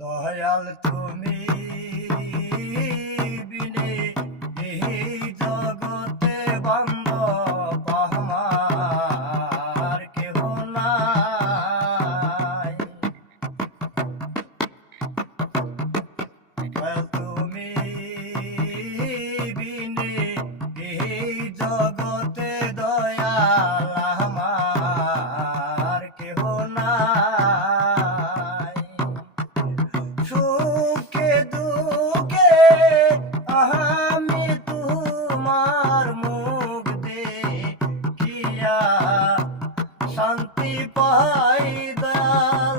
দয়াল তুমি বিনে এই জগতে বান্ধব আমার কেহ নাই। দয়াল তুমি বিনে এই জগতে দয়াল আমার কেহ নাই। সুখে দুঃখে আমি তোমার মুখ দেখিয়া শান্তি পাই দয়াল।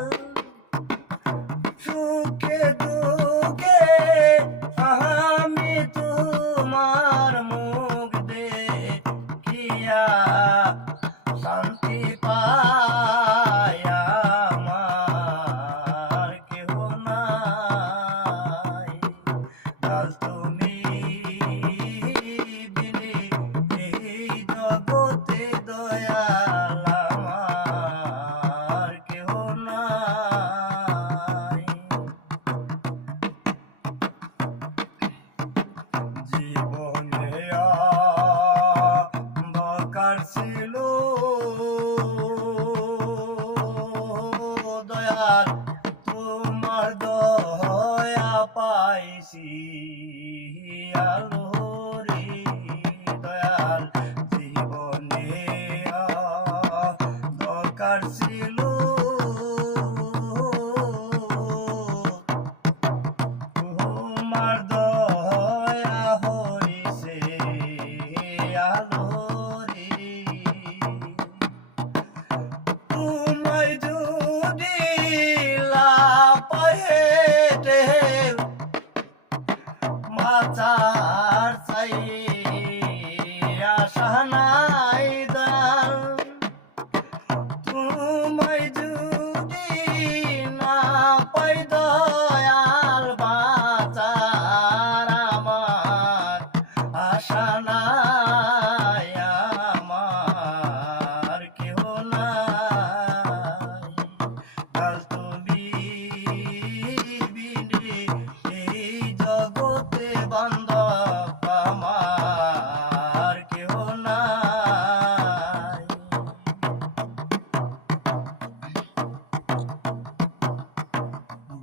সুখে দুঃখে আমি তোমার মুখ দেখিয়া শান্তি পাই। আমার কেহ নাই। দয়াল তুমি বিনে এই জগতে দয়াল আমার কেহ নাই। জীবনে অন্ধকার ছিল দয়াল তোমার দয়া পাইছি আলো রে দয়াল। জীবনে অন্ধকার ছিল তোমার দয়া হইছে আলো রে। তোমায় যদি লাপাইতে মাচার চাই আশা নাই দয়াল। তোমায় যদি না পাই দয়াল বাঁচার আমার আশা নাই। আমার কেহ নাই। দয়াল তুমি বিনে এই জগতে বান্ধব আমার কেহ নাই।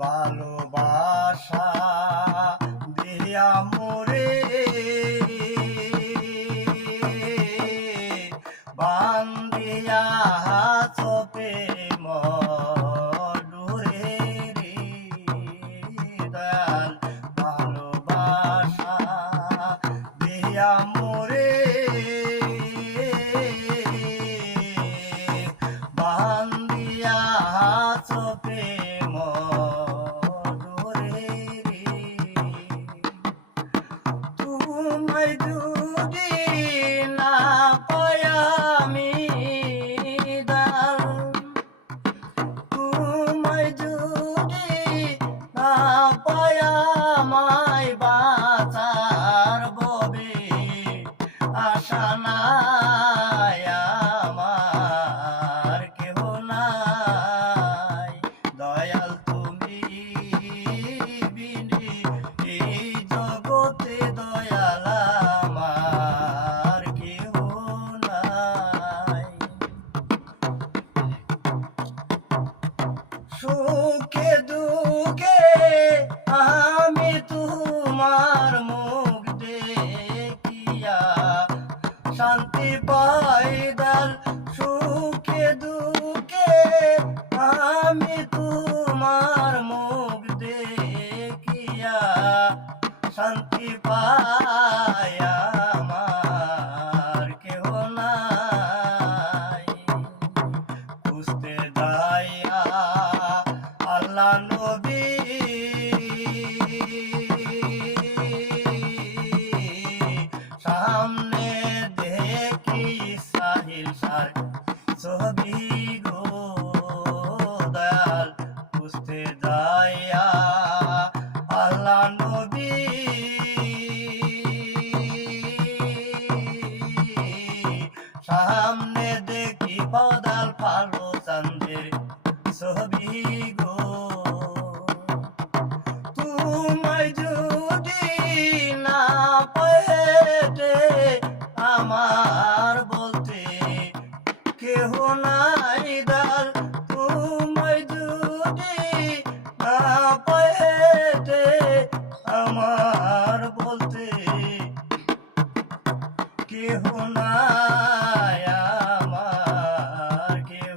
ভালোবাসা দিয়া মোরে বান্ধিয়া চোপে মডুরে রে দয়াল। ভালোবাসা দিয়া মোরে বান্ধিয়া চোপে মডুরে রে। তোমায় যদি না পাই আমি দয়াল। তোমায় যদি না পাই আমায় বাঁচার ববে আশা নাই। আমার কেহ নাই। দয়াল তুমি বিনে এই জগতে দয়াল আমার কেহ নাই। সুখে দুঃখে আমি তোমার মুখ দেখিয়া শান্তি পাই দয়াল। সুখে দুঃখে আমি তোমার মুখ দেখিয়া শান্তি পাই। আমার কেহ নাই। খুঁজতে যাইয়া আল্লাহ নবী সামনে দেখি সাহিল সার ছবি গো দয়াল। খুঁজতে যাইয়া আল্লাহ নবী সামনে দেখি বদাল ফালো চন্দ্রের ছবি গো। আর কেউ